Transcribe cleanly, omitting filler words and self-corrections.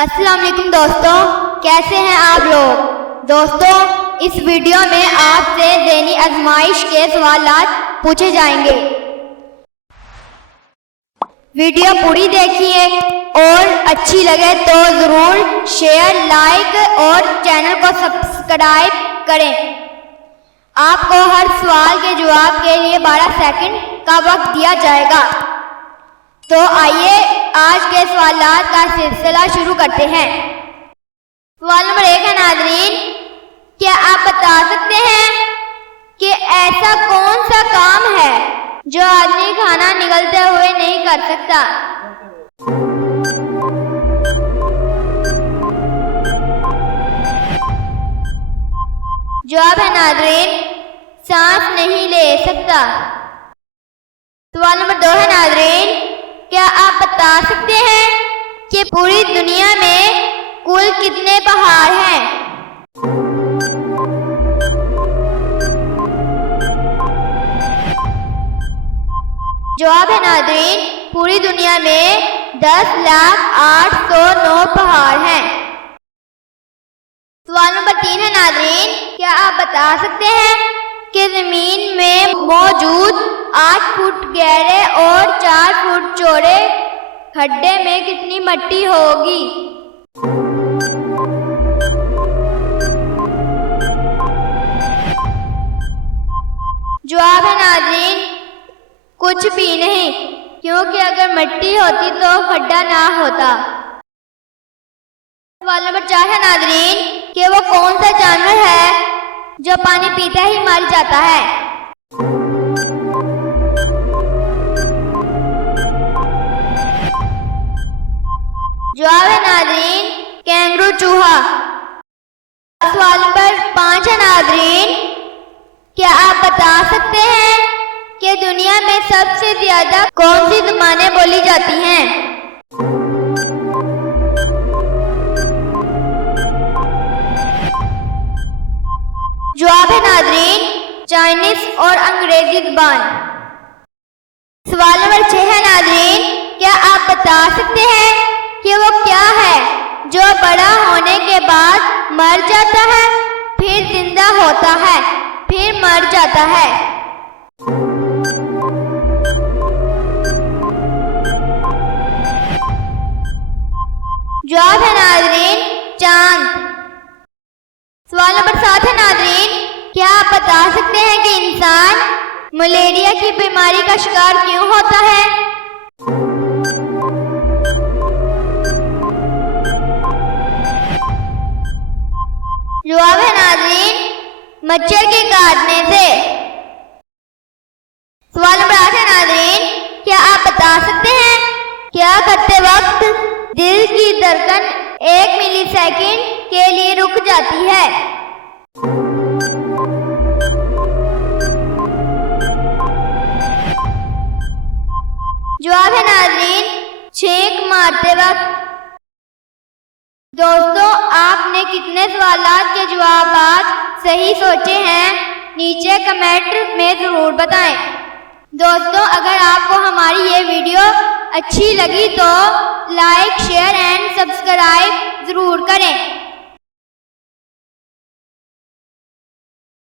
अस्सलाम वालेकुम दोस्तों, कैसे हैं आप लोग। दोस्तों, इस वीडियो में आपसे ज़हनी आजमाइश के सवालात पूछे जाएंगे। वीडियो पूरी देखिए और अच्छी लगे तो ज़रूर शेयर, लाइक और चैनल को सब्सक्राइब करें। आपको हर सवाल के जवाब के लिए 12 सेकंड का वक्त दिया जाएगा। तो आइए आज के सवालात का सिलसिला शुरू करते हैं। सवाल नंबर 1 है नाज़रीन, क्या आप बता सकते हैं कि ऐसा कौन सा काम है जो आदमी खाना निगलते हुए नहीं कर सकता। जवाब है नाज़रीन, सांस नहीं ले सकता। सवाल नंबर 2 है नाज़रीन, क्या आप बता सकते हैं कि पूरी दुनिया में कुल कितने पहाड़ हैं। जवाब है नाज़रीन, पूरी दुनिया में 10,08,09 पहाड़ हैं। सवाल नंबर 3 है नाज़रीन, क्या आप बता सकते हैं कि ज़मीन में मौजूद 8 फुट गहरे और 4 फुट चौड़े खड्डे में कितनी मिट्टी होगी। जवाब है नाज़रीन, कुछ भी नहीं, क्योंकि अगर मिट्टी होती तो खड्डा ना होता। सवाल नंबर 4 है नाज़रीन, कि वो कौन सा जानवर है जो पानी पीते ही मर जाता है। जवाब है नाज़रीन, कैंगरू चूहा। सवाल नंबर 5 है नाज़रीन, क्या आप बता सकते हैं कि दुनिया में सबसे ज्यादा कौन सी ज़बानें बोली जाती हैं। जवाब है नाज़रीन, चाइनीज और अंग्रेजी ज़बान। सवाल नंबर 6 है नाज़रीन, क्या आप बता सकते हैं कि वो क्या है जो बड़ा होने के बाद मर जाता है, फिर जिंदा होता है, फिर मर जाता है। जवाब है नाज़रीन, चांद। सवाल नंबर 7 है नाज़रीन, क्या आप बता सकते हैं कि इंसान मलेरिया की बीमारी का शिकार क्यों होता है। जवाब है नाज़रीन, मच्छर के काटने से। सवाल नंबर 8 है नाज़रीन, क्या आप बता सकते हैं क्या करते वक्त दिल की धड़कन 1 मिलीसेकंड के लिए रुक जाती है। जवाब है नाज़रीन, छींक मारते वक्त। दोस्तों, आपने कितने सवालात के जवाब सही सोचे हैं, नीचे कमेंट में ज़रूर बताएं। दोस्तों, अगर आपको हमारी ये वीडियो अच्छी लगी तो लाइक, शेयर एंड सब्सक्राइब ज़रूर करें।